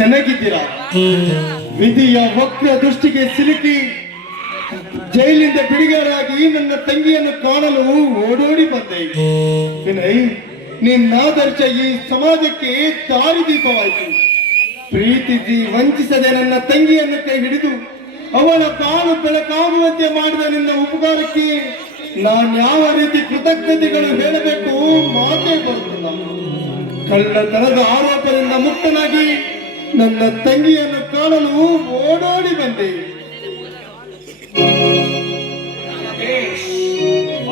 ಮಲಗಿದ್ದೀರಾ ವಿಧಿಯ ವಕ್ರ ದೃಷ್ಟಿಗೆ ಸಿಲುಕಿ, ಜೈಲಿಂದ ಬಿಡುಗಡೆಯಾಗಿ ನನ್ನ ತಂಗಿಯನ್ನು ಕಾಣಲು ಓಡೋಡಿ ಬಂದೆ. ವಿನಯ್, ನಿನ್ನಾದರ್ಶ ಈ ಸಮಾಜಕ್ಕೆ ದಾರಿದೀಪವಾಯಿತು. ಪ್ರೀತಿಸಿ ವಂಚಿಸದೆ ನನ್ನ ತಂಗಿಯನ್ನು ಕೈ ಹಿಡಿದು, ಅವಳ ಕಾಲು ಬೆಳಕಾಗುವಂತೆ ಮಾಡಿದ ನಿನ್ನ ಉಪಕಾರಕ್ಕೆ ನಾನು ಯಾವ ರೀತಿ ಕೃತಜ್ಞತೆಗಳು ಹೇಳಬೇಕು ಮಾತೇ ಬರುತ್ತಿಲ್ಲ. ಕಳ್ಳತನದ ಆರೋಪದಿಂದ ಮುಕ್ತನಾಗಿ ನನ್ನ ತಂಗಿಯನ್ನು ಕಾಣಲು ಓಡೋಡಿ ಬಂದೆ.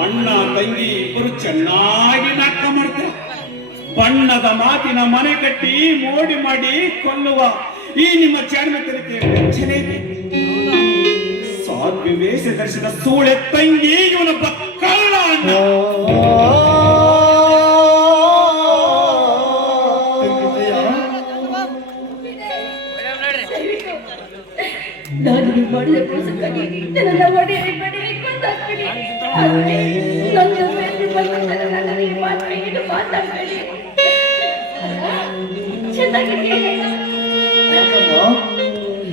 ಅಣ್ಣ ತಂಗಿ ಇಬ್ಬರು ಚೆನ್ನಾಗಿ ನಾಟಕ ಮಾಡ್ತಾರೆ ಬಣ್ಣದ ಮಾತಿನ ಮನೆ ಕಟ್ಟಿ ಮೋಡಿ ಮಾಡಿ ಕೊಲ್ಲುವ ಈ ನಿಮ್ಮ ಇದೆ. ಸಾಧ್ವಿ ವೇಷ ದರ್ಶನ ಸೂಳೆ ತಂಗಿ ಇವನ ಕಳ್ಳ ಅಣ್ಣ ನಾನು ನೀವು ಮಾಡಿದ ಮೋಸಕ್ಕಾಗಿ ನನ್ನ?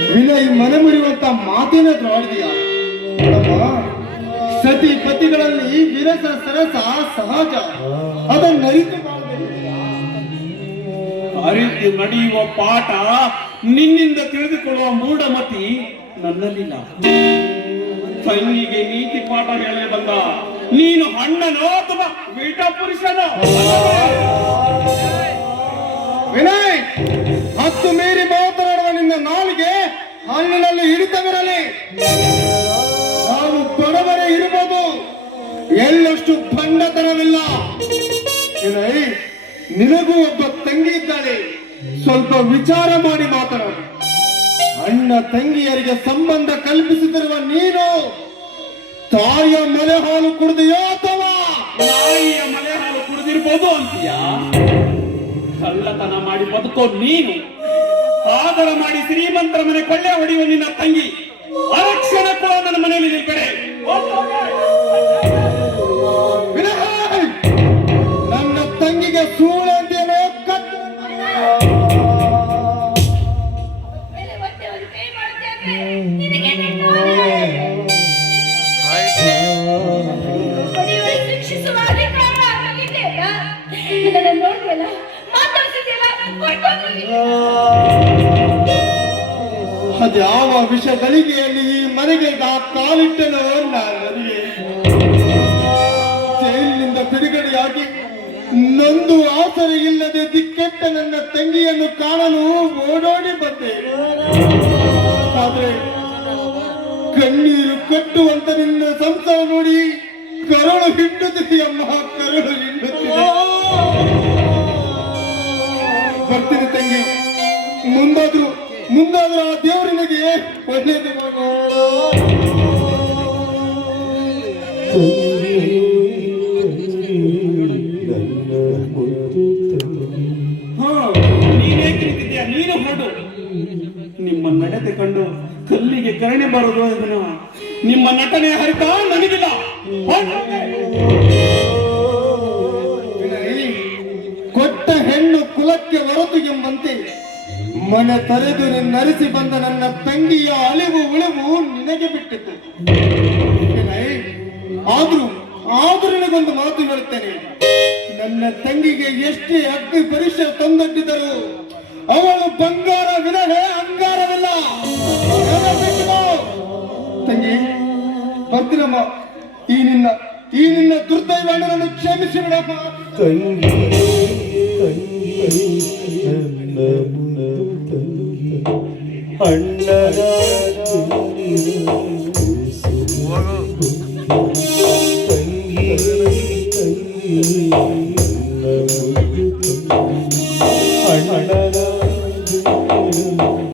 ವಿನಯ್ ಮನೆ ಮುರಿಯುವಂತ ಮಾತಿನ ನೋಡಮ್ಮ, ಸತಿ ಪತಿಗಳಲ್ಲಿ ವಿರಸ ಸರಸ ಸಹಜ. ಅದನ್ನ ನರಿತು ಅರಿತು ನಡೆಯುವ ಪಾಠ ನಿನ್ನಿಂದ ತಿಳಿದುಕೊಳ್ಳುವ ಮೂಢಮತಿ ನನ್ನಲ್ಲಿಲ್ಲ. ತಂಗಿಗೆ ನೀತಿ ಪಾಠ ಹೇಳಲೇ ಬಂದ. ನೀನು ಹಣ್ಣನೋ ಅಥವಾ ವೀಟ ಪುರುಷನ? ವಿನಯ್, ಹತ್ತು ಮೀರಿ ಮಾತನಾಡುವ ನಿನ್ನ ನಾಲಿಗೆ ಹಣ್ಣಿನಲ್ಲಿ ಹಿಡಿತವಿರಲಿ. ನಾವು ಬಡವರೇ ಇರಬಹುದು ಎಳ್ಳಷ್ಟು ಬಂಡತನವಿಲ್ಲ ವಿನಯ್, ನಿನಗೂ ಒಬ್ಬ ತಂಗಿ ಸ್ವಲ್ಪ ವಿಚಾರ ಮಾಡಿ ಮಾತನಾಡು ಅಣ್ಣ ತಂಗಿಯರಿಗೆ ಸಂಬಂಧ ಕಲ್ಪಿಸುತ್ತಿರುವ ನೀನು ತಾಯಿಯ ಮಲೆ ಹಾಲು ಕುಡಿದೆಯೋ ಅಥವಾ ತಾಯಿಯ ಮಲೆ ಹಾಲು ಕುಡಿದಿರ್ಬೋದು ಅಂತೀಯ? ಕಳ್ಳತನ ಮಾಡಿ ಬದುಕೋ ನೀನು. ಆದರ ಮಾಡಿ ಶ್ರೀಮಂತರ ಮನೆ ಕೊಳ್ಳೆ ಹೊಡೆಯುವ ನಿನ್ನ ತಂಗಿ. ಅರಕ್ಷಣ ಕೂಡ ನನ್ನ ಮನೆಯಲ್ಲಿ ನಿಲ್ಕಡೆ ಇದನ್ನ ನೋಡ್ತಿಯಲ್ಲ? ಮಾತಾಡ್ತಿದ್ಯಲ್ಲ ಅದ್ಯಾವ ವಿಷ ಗಳಿಗೆಯಲ್ಲಿ ಈ ಮನೆಗೆ ಕಾಲಿಟ್ಟನೋ ನನಗೆ ಜೈಲಿನಿಂದ ಬಿಡುಗಡೆಯಾಗಿ ನೊಂದು ಆಸರೆ ಇಲ್ಲದೆ ದಿಕ್ಕೆಟ್ಟ ನನ್ನ ತಂಗಿಯನ್ನು ಕಾಣಲು ಓಡೋಡಿ ಬಂದೆ. ಆದ್ರೆ ಕಣ್ಣೀರು ಕಟ್ಟುವಂತ ನಿನ್ನ ಸಂಸಾರ ನೋಡಿ ಕರುಳು ಹಿಂಡುತ್ತಿದೆಯಮ್ಮ ಕರುಳು ಹಿಂಡುತ್ತಿದೆ ಬರ್ತೀನಿ ತಂಗಿ, ಮುಂದಾದ್ರು ಮುಂದಾದ್ರೂ ಆ ದೇವರಿನಿಗೆ ಒಳ್ಳೇದು ನೀನೇ ತಿಳಿದಿದ್ಯಾ ನೀನು ನಿಮ್ಮ ನಡತೆ ಕಂಡು ಕಲ್ಲಿಗೆ ಕರಣೆ ಬರೋದು ಅದನ್ನ ನಿಮ್ಮ ನಟನೆ ಹರಿತ ನನಗಿಲ್ಲ. ಮನೆ ತರೆದು ನಿನ್ನರಿಸಿ ಬಂದ ನನ್ನ ತಂಗಿಯ ಅಳಿವು ಉಳಿವು ನಿನಗೆ ಬಿಟ್ಟಿತ್ತು ವಿನಯ್, ಆದ್ರೂ ಆದ್ರೂ ನಿನಗೊಂದು ಮಾತು ಹೇಳುತ್ತೇನೆ ನನ್ನ ತಂಗಿಗೆ ಎಷ್ಟೇ ಅಗ್ನಿ ಪರೀಕ್ಷೆ ತಂದೊಡ್ಡಿದರು ಅವಳು ಬಂಗಾರ ವಿನವೇ ಅಂಗಾರವಿಲ್ಲ ತಂಗಿ ಬರ್ತೀನಮ್ಮ ಈ ನಿನ್ನ ಈ ನಿನ್ನ ದುರ್ದೈವಣ್ಣನನ್ನು ಕ್ಷಮಿಸಿ ಬಿಡಮ್ಮ ತಂಗಿ ತಂಗಿ ಅಣ್ಣನ ತುಂಬಿರು